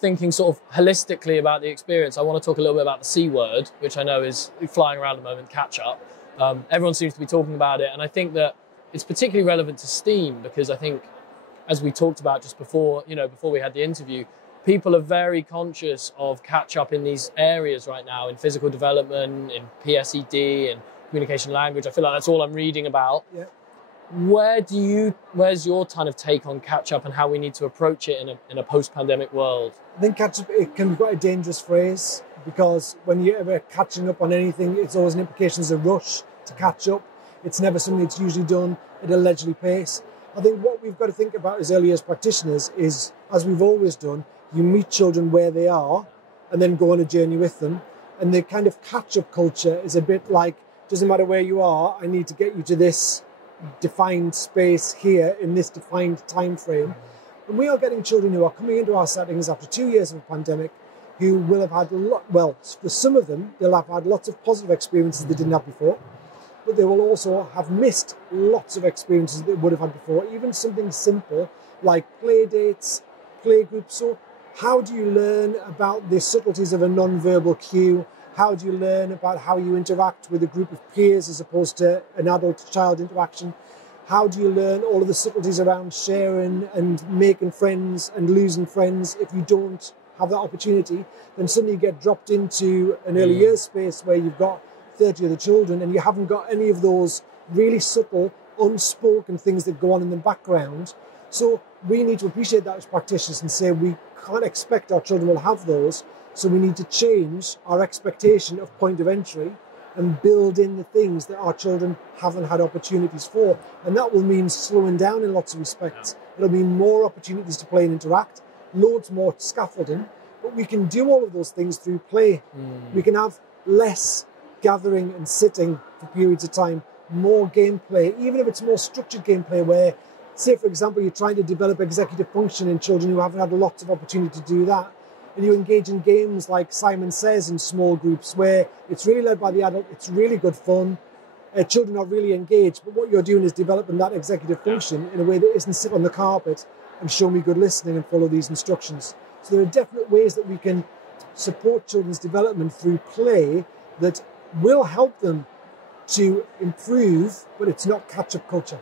thinking sort of holistically about the experience, I want to talk a little bit about the C word, which I know is flying around at the moment, catch up. Everyone seems to be talking about it. And I think that it's particularly relevant to STEAM because I think, as we talked about just before, before we had the interview, people are very conscious of catch up in these areas right now, in physical development, in PSED, and communication language. I feel like that's all I'm reading about. Yeah. Where's your kind of take on catch up and how we need to approach it in a post-pandemic world? I think catch up, it can be quite a dangerous phrase because when you're ever catching up on anything, it's always an implication there's a rush to catch up. It's never something that's usually done at a leisurely pace. I think what we've got to think about as early as practitioners is, as we've always done, you meet children where they are and then go on a journey with them. And the kind of catch-up culture is a bit like, doesn't matter where you are, I need to get you to this defined space here in this defined time frame. And we are getting children who are coming into our settings after 2 years of a pandemic who will have had for some of them, they'll have had lots of positive experiences they didn't have before, but they will also have missed lots of experiences they would have had before, even something simple like play dates, play groups. So how do you learn about the subtleties of a non-verbal cue? How do you learn about how you interact with a group of peers as opposed to an adult-child interaction? How do you learn all of the subtleties around sharing and making friends and losing friends? If you don't have that opportunity, then suddenly you get dropped into an early years space where you've got 30 other children and you haven't got any of those really subtle, unspoken things that go on in the background. So we need to appreciate that as practitioners and say we can't expect our children will have those. So we need to change our expectation of point of entry and build in the things that our children haven't had opportunities for. And that will mean slowing down in lots of respects. It'll mean more opportunities to play and interact, loads more scaffolding, but we can do all of those things through play. We can have less gathering and sitting for periods of time, more gameplay, even if it's more structured gameplay where, say for example, you're trying to develop executive function in children who haven't had lots of opportunity to do that. And you engage in games like Simon Says in small groups where it's really led by the adult, it's really good fun, children are really engaged, but what you're doing is developing that executive function in a way that isn't sit on the carpet and show me good listening and follow these instructions. So there are definite ways that we can support children's development through play that will help them to improve, but it's not catch-up culture.